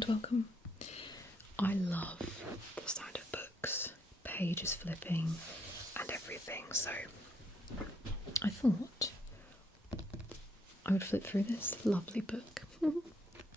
and welcome. I love the sound of books, pages flipping and everything, so I thought I would flip through this lovely book.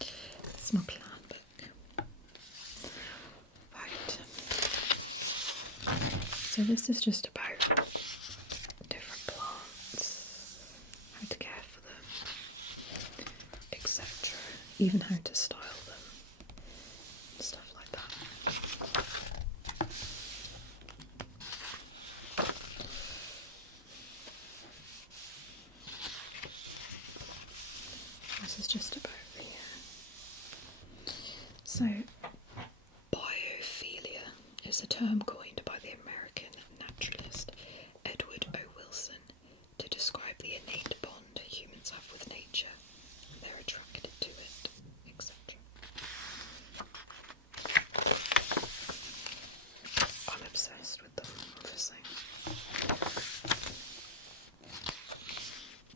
It's my plan book. Right. So this is just about different plants, how to care for them, etc. Even how to style them, stuff like that. This is just about So, biophilia is a term coined by the American naturalist Edward O. Wilson to describe the innate bond humans have with nature. They're attracted to it, etc. I'm obsessed with them, obviously.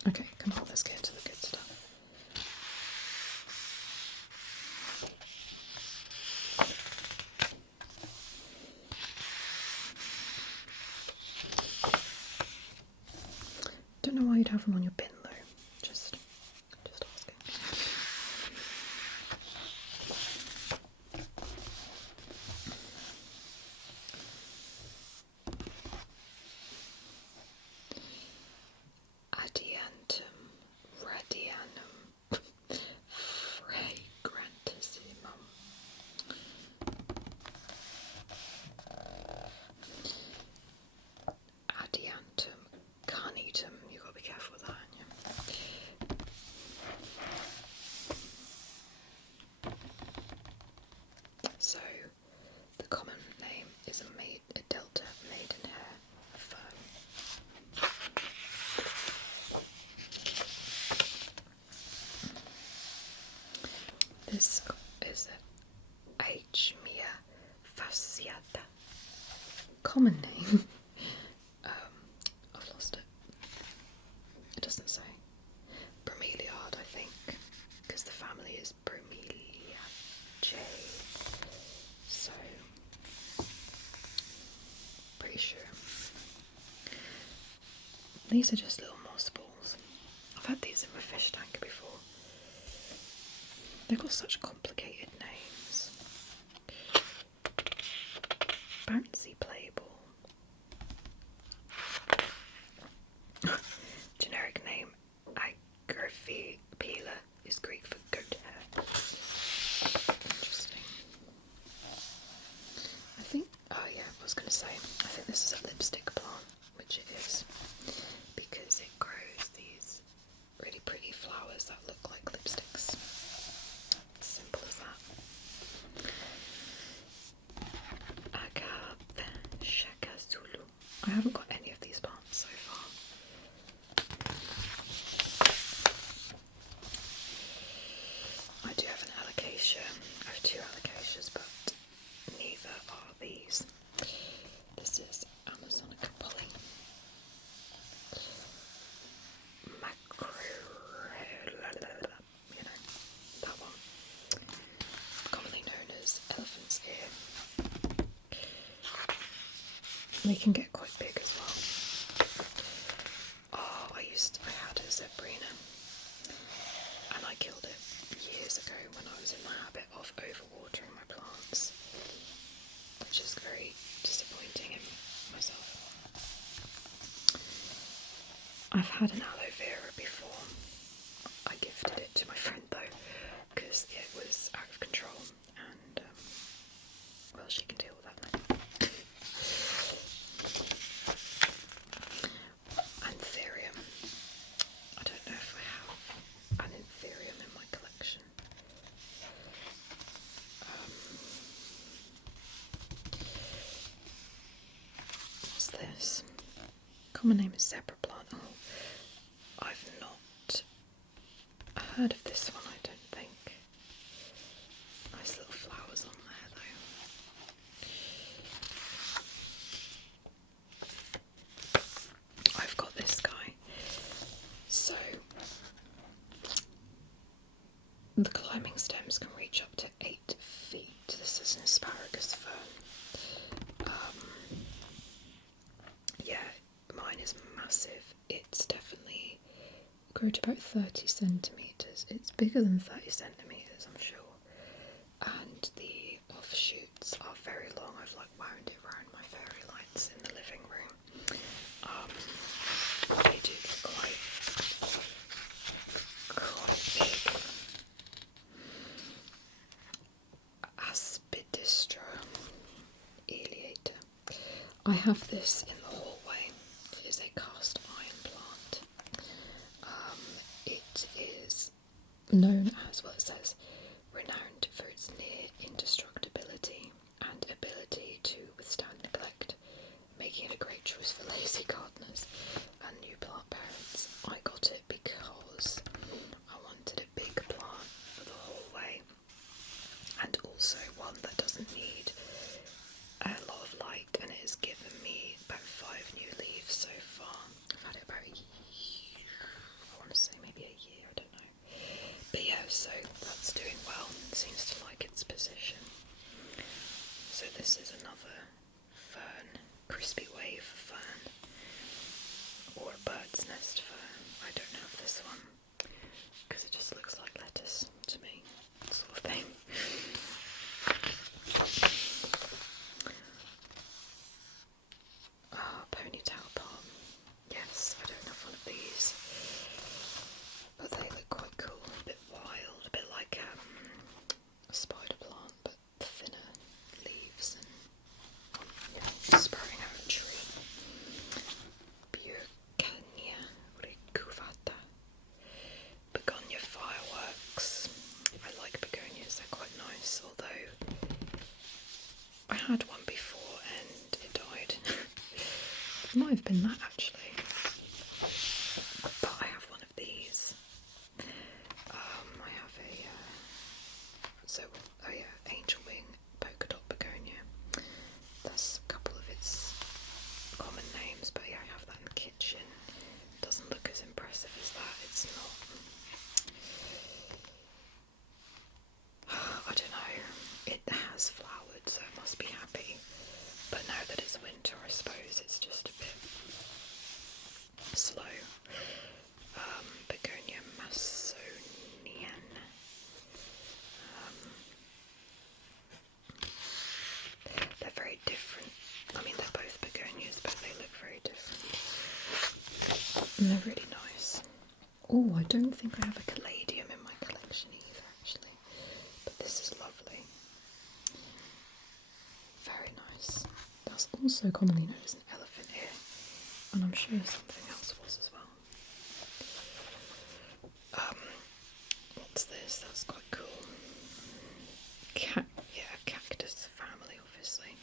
Okay, come on, let's get to the good stuff. Don't know why you'd have them on your bin though. Just asking. Adiantum radianum fragrantissimum. Adiantum carnitum. You've got to be careful with that, haven't you? So, the common name is a delta maidenhair fern. This is Aeria fasciata. Common name. I've lost it. It doesn't say. Bromeliad, I think, because the family is Bromeliaceae. So, pretty sure. These are just little moss balls. I've had these in my fish tank before. They've got such complicated names. Bouncy play ball. Generic name Biophilia is Greek for goat hair. Interesting. I think, oh yeah, I was going to say, I think this is a lipstick plant, which it is, because it grows these really pretty flowers that look like lipsticks. Simple as that. Zulu. I haven't got any of these plants so far. I do have an alocasia. I have two alocasias, but neither are these. This is Amazonica polly. Macro, you know, that one. Commonly known as elephant's ear. They can get quite big as well. Oh, I had a zebrina, and I killed it years ago when I was in the habit of overwatering my plants, which is very disappointing in myself. I've had an aloe vera before. I gifted it to my friend though, because it was out of control, and well, she can deal with that now. Antherium. I don't know if I have an Antherium in my collection. What's this? Common name is zebra plant. Oh, I've not heard of this one, I don't think. Nice little flowers on there though. I've got this guy. So, the climbing stems can reach up to 8 grow to about 30 centimetres. It's bigger than 30 centimetres, I'm sure. And the offshoots are very long. I've like wound it around my fairy lights in the living room. They do get quite big. Aspidistra eleator. I have this in the hallway. It is a cast iron plant. It is known as, well, it says, renowned for its near indestructibility and ability to withstand neglect, making it a great choice for lazy gardeners and new plant parents. I got it because I wanted a big plant for the hallway, and also one that doesn't need a lot of light, and it has given me about 5 new leaves so far. I've had it about a year, I want to say maybe a year, I don't know. But yeah, so that's doing well. It seems to like its position. So this is another fern, crispy wave fern, or a bird's nest fern. I don't have this one because it just looks like lettuce to me, sort of thing. Ponytail palm. Yes, I don't have one of these, but they look quite cool. A bit wild, a bit like a spider plant, but thinner leaves and sprouting out of a tree. Biophilia recuvata. Begonia fireworks. I like begonias, they're quite nice, although I had one before and it died. It might have been that actually. But I have one of these. I have angel wing polka dot begonia. That's a couple of its common names, but yeah, I have that in the kitchen. It doesn't look as impressive as that. It's not. I don't know. It has flowered, so it must be happy. But now that it's winter, I suppose it's just a bit slow. Begonia Masonian. They're very different. I mean, they're both begonias, but they look very different. And they're really nice. Oh, I don't think I have a caladium in my collection either, actually. But this is lovely. Very nice. That's also commonly known as an elephant ear, and I'm sure something else was as well. What's this? That's quite cool. Cactus family, obviously.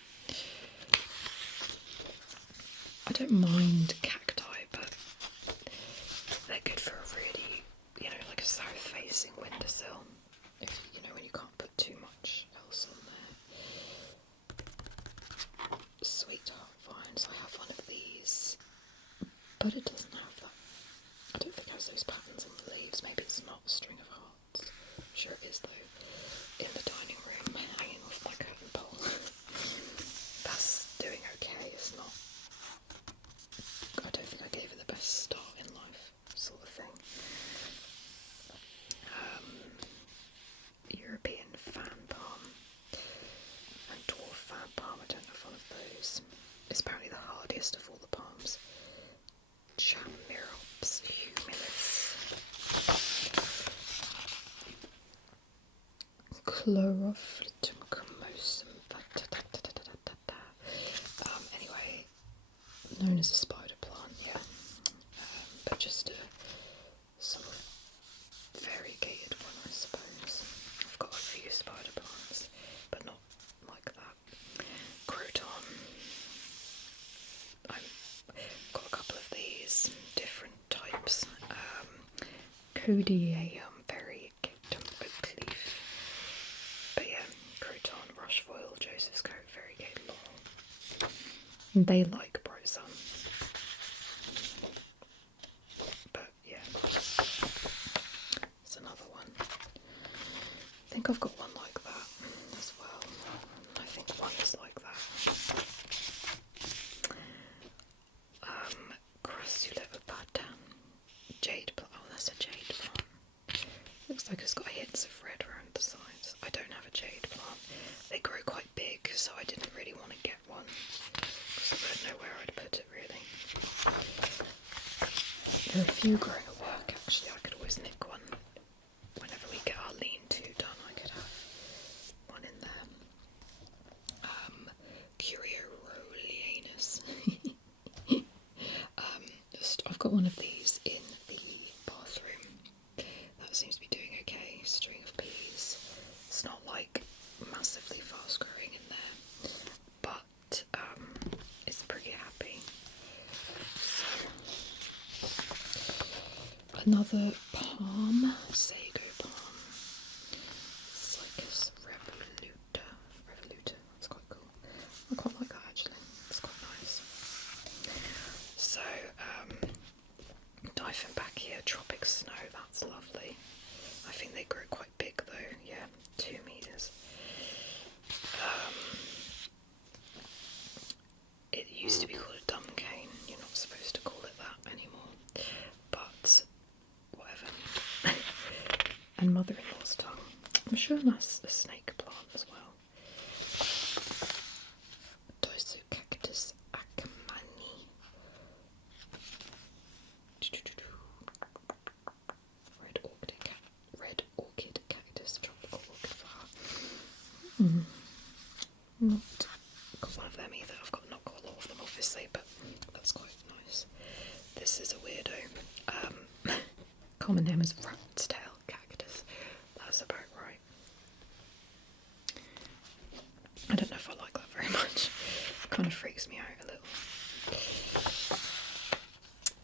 I don't mind cacti, but they're good for a really, like a south-facing windowsill. If when you can't put too much else on there. Sweetheart vines. I have one of these, but it doesn't have that. I don't think it has those patterns on the leaves. Maybe it's not a string of hearts. I'm sure it is though. In the dining room, hanging off my curtain pole. That's doing okay. It's not. I don't think I gave it the best start in life, sort of thing. European fan palm and dwarf fan palm. I don't have one of those. It's apparently the hardiest of all the palms. Chamaerops humilis. Chlorophytum cremosum. Anyway, known as a spider plant, yeah. But just a sort of variegated one, I suppose. I've got a few spider plants, but not like that. Croton. I've got a couple of these different types. Codiaeum variegatum oak leaf. But yeah, Croton, Rushfoil, Joseph's coat, variegated laurel. They like bright sun. But yeah, it's another one. I think I've got one like that as well. I think one is like that. Crassula Jade Plant. Oh, that's a I don't have a jade plant. They grow quite big, so I didn't really want to get one because I don't know where I'd put it really. There are a few growing at work actually. I could always nick one. Whenever we get our lean-to done, I could have one in there. Curiorolianus. I've got one of these in the bathroom. That seems to be doing okay. String of peas. It's not like massively fast growing in there, but it's pretty happy. So, another palm, sago palm, Cycas revoluta. That's quite cool. I quite like that actually. It's quite nice. So, Dieffenbachia tropic snow. That's lovely. I think they grow quite big though. Yeah, 2 meters. It used to be called a dumb cane. You're not supposed to call it that anymore. But whatever. And mother-in-law's tongue. I'm sure that's a snake plant as well. Cactus acamani. Red orchid cactus, tropical orchid flower. Not got one of them either. I've not got a lot of them obviously, but that's quite nice. This is a weirdo. Common name is rat's tail cactus. That's about right. I don't know if I like that very much. It kind of freaks me out a little.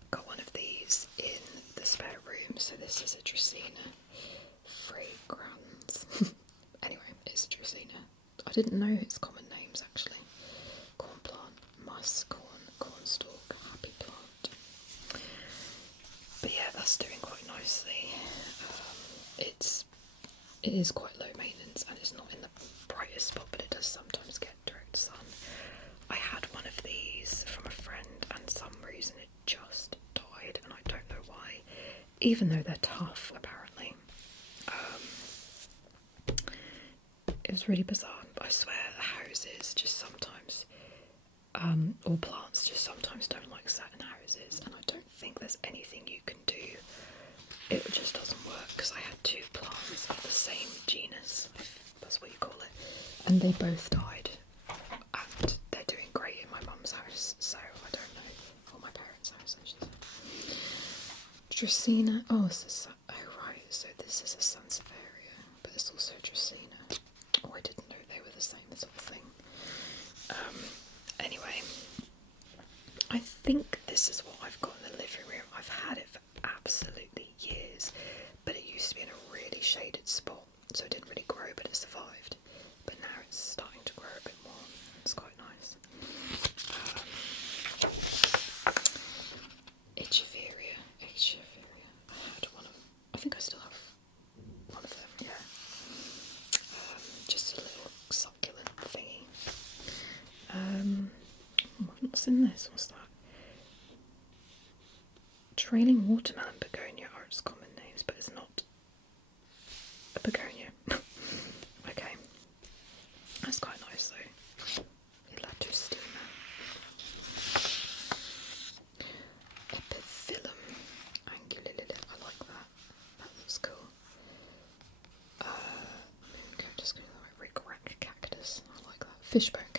Got one of these in the spare room. So this is a Drina fragrans. Anyway, it's a Drina. I didn't know its common names actually. Corn plant, musk corn, cornstalk, happy plant. But yeah, that's doing quite nicely. It is quite low maintenance and it's not in the brightest spot, but it does sometimes get direct sun. I had one of these from a friend and some reason it just died and I don't know why, even though they're tough apparently. It was really bizarre, but I swear the houses just sometimes, or plants just sometimes don't like certain houses, and I don't think there's anything you can do. It just doesn't work because I had 2 plants of the same genus, if that's what you call it, and they both died. And they're doing great in my mum's house, so I don't know, or my parents' house, I should say. Drina. Oh, right. So this is a Sansevieria, but it's also Drina. Oh, I didn't know they were the same sort of thing. Anyway, I think this is what I've got in the living room. I've had it for absolutely years, but it used to be in a really shaded spot, so it didn't really grow, but it survived. But now it's starting to grow a bit more. It's quite nice. Echeveria. I had one of them. I think I still have one of them, yeah. Just a little succulent thingy. What's in this? What's that? Trailing watermelon begonia are its common names, but it's not a begonia. Okay. That's quite nice though. Elatustina. Epiphyllum Angul. I like that. That looks cool. Moon cactus, rick rack cactus. I like that. Fishbone